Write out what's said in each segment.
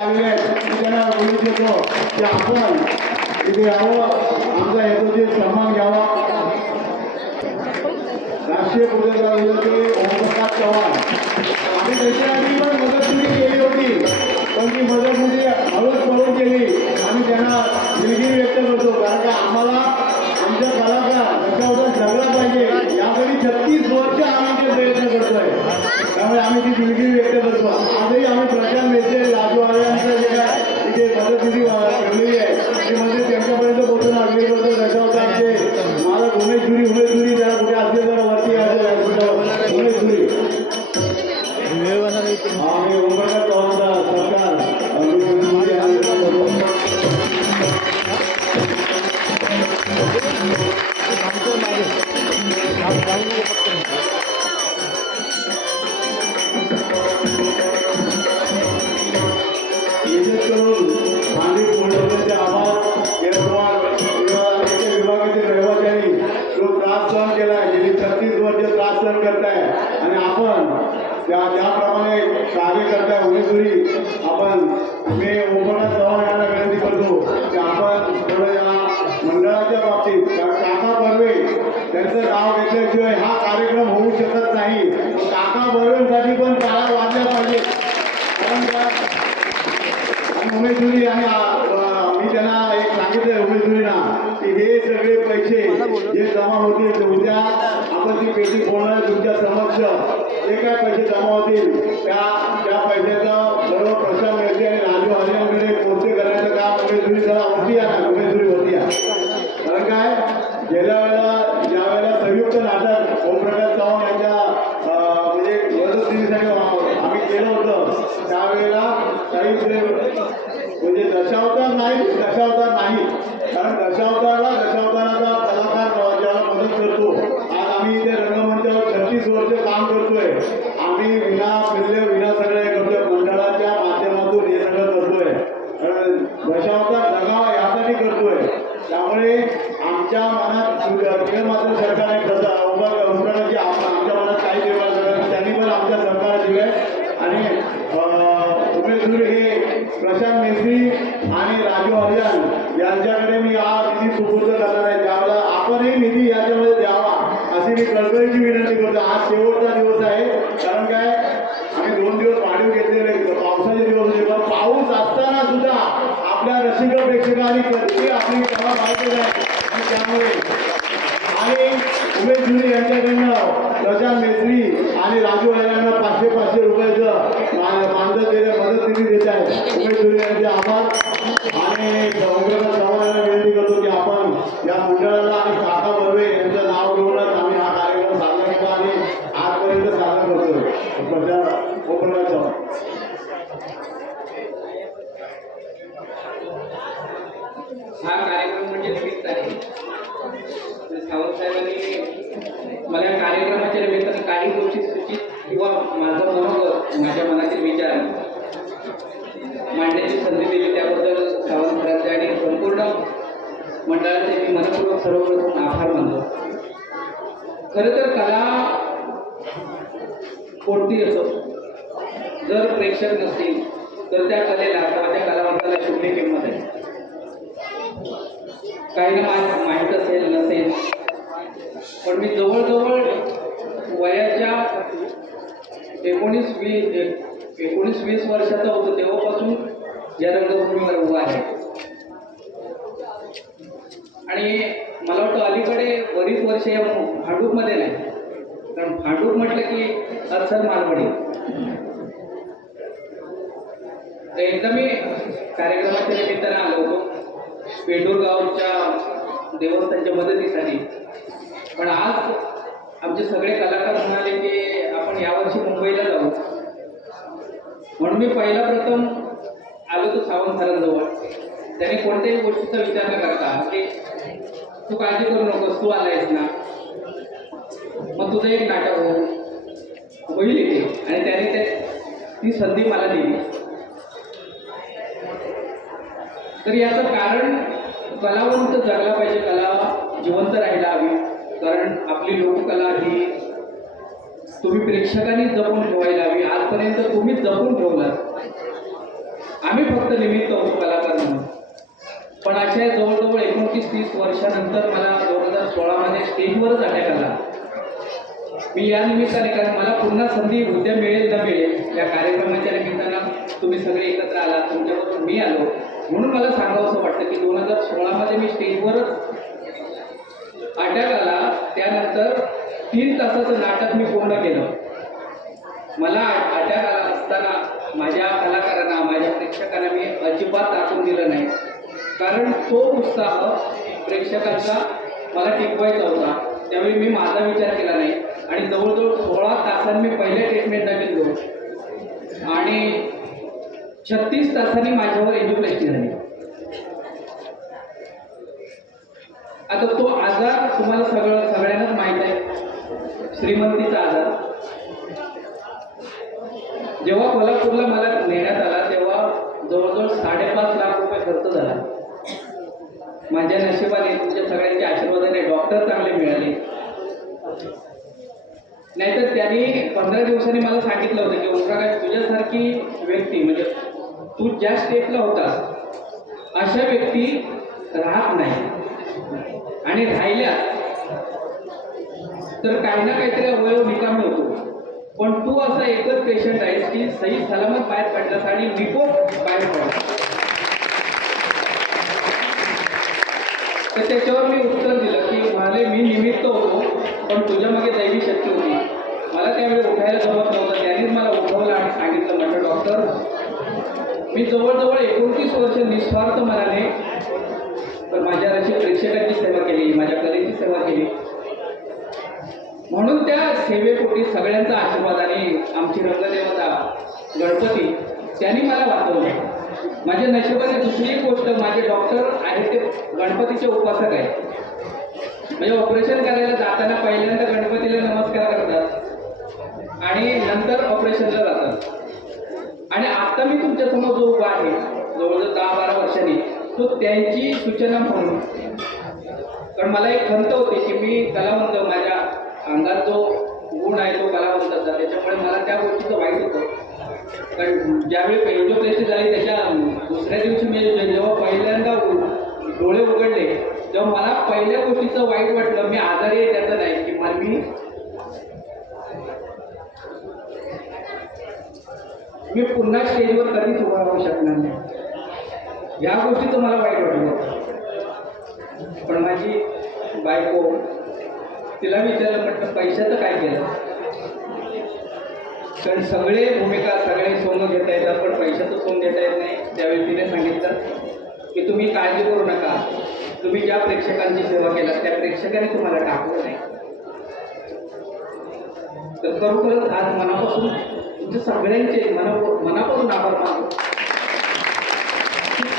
देतो की आपण इथे यावं. आमचा हेतूचे सन्मान घ्यावा. राष्ट्रीय पुरस्कार विजेते ओमप्रकाश चव्हाण. पण मदत तुम्ही केली होती. पण ती मदत म्हणजे हळूच पळून केली आम्ही त्यांना दिलगिरी व्यक्त करतो. कारण आम्हाला आपल्या रसिक प्रेक्षकांनी कधी आपली कला माहिती आहे. आणि त्यामुळे आणि उमेश जुनी यांच्याकडनं रजा मेत्री आणि राजू यांना पाचशे पाचशे रुपयाचं मानधन दिले मदत निधी देत आहे. उमेश जुनी यांचे आभार. आणि उमेदवार चव्हाणांना विनंती करतो की आपण या मंडळाला आणि काका बर्वे यांचं नाव घेऊनच आम्ही हा कार्यक्रम साजरा केला आणि आजपर्यंत साजरा करतोय प्रचार उमेदवार चव्हाण हा कार्यक्रम म्हणजे निमित्त आहे तर सावंत साहेबांनी मला या कार्यक्रमाच्या निमित्ताने काही गोष्टी सूचित किंवा माझं मनोगत माझ्या मनातील विचार मांडण्याची संधी दिली त्याबद्दल सावंतकरांचे आणि संपूर्ण मंडळाचे मी मनपूर्वक सर्वप्रथम आभार मानतो. खरं तर कला कोणती असो जर प्रेक्षक नसतील तर त्या कलेला किंवा त्या कलावंताला शून्य किंमत आहे. काहींना मा- माहीत असेल नसेल पण मी जवळजवळ वयाच्या एकोणीस वीस एकोणीस वीस वर्षाचा होतो तेव्हापासून या रंगभूमीवर उभा आहे. आणि मला वाटतं अलीकडे बरीच वर्ष या भांडूपमध्ये नाही कारण भांडूप म्हटलं की अरसर मालवणी तर एकदा मी कार्यक्रमाच्या निमित्ताने आलो होतो पेंडूर गावच्या देवस्थानच्या मदतीसाठी. पण आज आमचे सगळे कलाकार म्हणाले की आपण यावर्षी मुंबईला जाऊ. म्हणून मी पहिला प्रथम आलो तो सावंतसरांजवळ त्याने कोणत्याही गोष्टीचा विचार न करता की तू काळजी करू नकोस तू आलायस ना. मग तुझं एक नाटक हो होईल इथे. आणि त्याने ते ती संधी मला दिली. तर याचं कारण कलावंत जगला पाहिजे कला जिवंत राहायला हवी. कारण आपली लोककला ही तुम्ही प्रेक्षकांनी जपून ठेवायला हवी. आजपर्यंत तुम्ही जपून ठेवलात. आम्ही फक्त निमित्त होतो कलाकार म्हणून. पण अशा जवळजवळ एकोणतीस तीस वर्षानंतर मला दोन हजार सोळामध्ये स्टेजवरच अटॅक आला. मी या निमित्ताने कारण मला पुन्हा संधी उद्या मिळेल न मिळेल या कार्यक्रमाच्या निमित्तानं तुम्ही सगळे एकत्र आला तुमच्याबरोबर मी आलो. म्हणून मला सांगावं असं वाटतं की दोन हजार सोळामध्ये मी स्टेजवरच अटॅक आला. त्यानंतर तीन तासाचं नाटक मी पूर्ण केलं. मला अटॅक आला असताना माझ्या कलाकारांना माझ्या प्रेक्षकांना मी अजिबात दाखवून दिलं नाही. कारण तो उत्साह प्रेक्षकांचा मला टिकवायचा होता. त्यावेळी मी माझा विचार केला नाही. आणि जवळजवळ सोळा तासांनी मी पहिल्या ट्रीटमेंटला गेलो. आणि छत्तीस तासांनी माझ्यावर एज्युकेशन झाली. आता तो आजार तुम्हाला सगळं सगळ्यांनाच माहीत आहे. श्रीमंतीचा आजार. जेव्हा कोल्हापूरला मला नेण्यात आला तेव्हा जवळजवळ साडेपाच लाख रुपये खर्च झाला. माझ्या नशिबाने तुमच्या सगळ्यांच्या आशीर्वादाने डॉक्टर चांगले मिळाले. नाहीतर त्यांनी पंधरा दिवसांनी मला सांगितलं होतं की ओमप्रकाश तुझ्यासारखी व्यक्ती म्हणजे तू ज्या स्टेपला होतास अशा व्यक्ती राहत नाही. आणि राहिल्या तर काही ना काहीतरी अवयव निकामी होतो. पण तू असा एकच पेशंट आहेस की सही सलामत बाहेर पडलास आणि निकोप बाहेर पडला तर त्याच्यावर मी उत्तर दिलं की मला मी निमित्त होतो पण तुझ्या मागे दैवी शक्ती होती. मला त्यावेळी उठायला जमत नव्हतं. त्यांनीच मला उठवलं आणि सांगितलं म्हटलं डॉक्टर मी जवळजवळ एकोणतीस वर्ष निस्वार्थ मनाने तर माझ्या रशी प्रेक्षकांची सेवा केली माझ्या कलेची सेवा केली. म्हणून त्या सेवेपोटी सगळ्यांचा आशीर्वादाने आमची रंगदेवता गणपती त्यांनी मला वाचवलं माझ्या नशिबाने दुसरी एक गोष्ट माझे डॉक्टर आहेत ते गणपतीचे उपासक आहेत. म्हणजे ऑपरेशन करायला जाताना पहिल्यांदा गणपतीला नमस्कार करतात आणि नंतर ऑपरेशनला जातात. आणि आता मी तुमच्यासमोर जो उभा आहे जवळजवळ दहा बारा वर्षांनी तो त्यांची सूचना म्हणून. पण मला एक खंत होती की मी कलावंत माझ्या अंगात जो गुण आहे तो कलावंताचा त्याच्यामुळे मला त्या गोष्टीचं वाईट होतं. कारण ज्यावेळी पेंटोप्लेस्टी झाली त्याच्या दुसऱ्या दिवशी मी जेव्हा पहिल्यांदा डोळे उघडले तेव्हा मला पहिल्या गोष्टीचं वाईट वाटलं. मी आजारी आहे त्याचं नाही. की मला मी मी पुन्हा स्टेजवर कधीच उभा राहू शकणार नाही. या गोष्टीचं मला वाईट वाटलं. पण माझी बायको तिला विचारलं म्हटलं पैशाचं काय केलं? कारण सगळे भूमिका सगळे सोनं घेता येतात पण पैशाचं सोन घेता येत नाही. त्यावेळी तिने सांगितलं की तुम्ही काळजी करू नका. तुम्ही ज्या प्रेक्षकांची सेवा केला त्या प्रेक्षकांनी तुम्हाला टाकलं नाही. तर खरोखरच आज मनापासून तुमच्या सगळ्यांचे मना मनापासून आभार मानतो.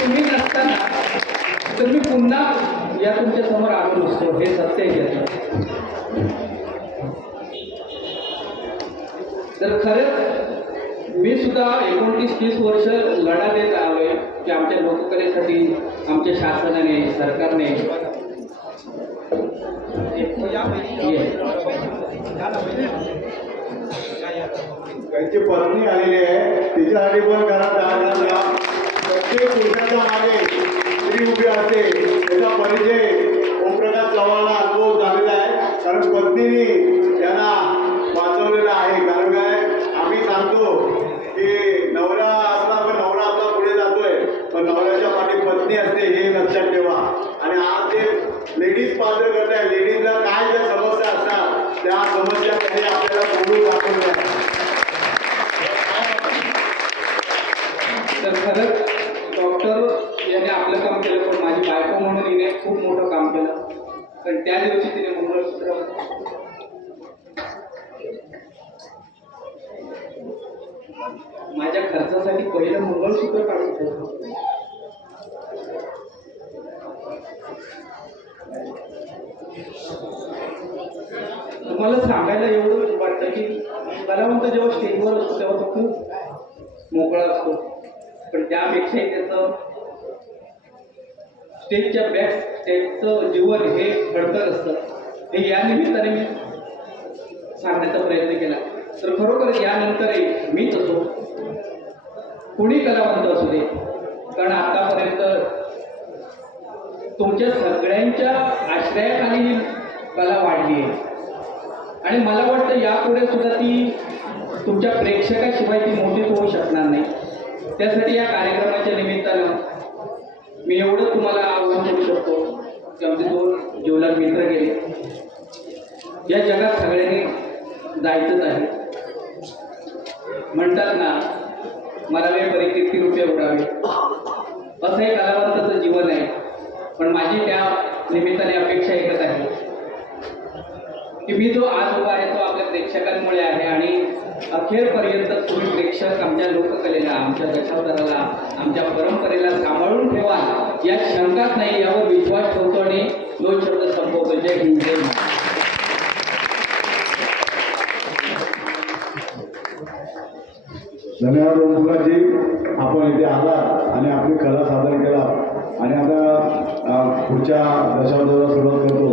तुम्ही नसताना तर मी पुन्हा या तुमच्यासमोर आलो नसतो हे सत्य आहे तर खरंच मी सुद्धा एकोणतीस तीस वर्ष लढा देत आलोय की आमच्या लोककलेसाठी आमच्या शासनाने सरकारने. त्यांची पत्नी आलेली आहे. तिच्यासाठी पण घरात प्रत्येक पुरुषाच्या मागे स्त्री उभी असते त्याचा परिचय ओमप्रकाश चव्हाणला अनुभव झालेला आहे. कारण पत्नीने त्यांना वाचवलेला आहे. कारण काय? आम्ही सांगतो की नवरा असला पण नवरा आपला पुढे जातोय. पण नवऱ्याच्या पाठी पत्नी असते हे लक्षात ठेवा. आणि आज जे लेडीज पात्र करत आहे लेडीजला काय ज्या समस्या असतात त्या समस्या त्यांनी पहिलं मंगळसूत्र काढून ठेवलं. तुम्हाला सांगायला एवढं वाटतं की कलावंत जेव्हा स्टेजवर असतो तेव्हा तो खूप मोकळा असतो. पण त्यापेक्षाही त्याचं स्टेजच्या बॅक स्टेजचं जीवन हे खडतर असतं. हे या निमित्ताने मी सांगण्याचा प्रयत्न केला. तर खरोखर यानंतरही मीच असो कुणी कलावंत असू दे. कारण आतापर्यंत तुमच्या सगळ्यांच्या आश्रयाखाली ही कला वाढली आहे. आणि मला वाटतं यापुढे सुद्धा ती तुमच्या प्रेक्षकाशिवाय ती मोठीच होऊ शकणार नाही. त्यासाठी या कार्यक्रमाच्या निमित्तानं मी एवढं तुम्हाला आव्हान करू शकतो की आमचे दोन जीवलग मित्र गेले. या जगात सगळ्यांनी जायचंच आहे म्हणतात ना मला वेळ परी किती रुपये उडावे असं हे कलावंताचं जीवन आहे. पण माझी त्या निमित्ताने अपेक्षा एकच आहे. की मी जो आज उभा आहे तो आपल्या प्रेक्षकांमुळे आहे आणि अखेरपर्यंत तुम्ही प्रेक्षक आमच्या लोककलेला आमच्या दशावताराला आमच्या परंपरेला सांभाळून ठेवा. यात शंकाच नाही यावर विश्वास ठेवतो आणि दोन शब्द संपवतो. जय हिंद जय धन्यवाद ओमप्रकाशजी आपण इथे आला आणि आपली कला सादर केला आणि आता पुढच्या दशावताराला सुरुवात करतो.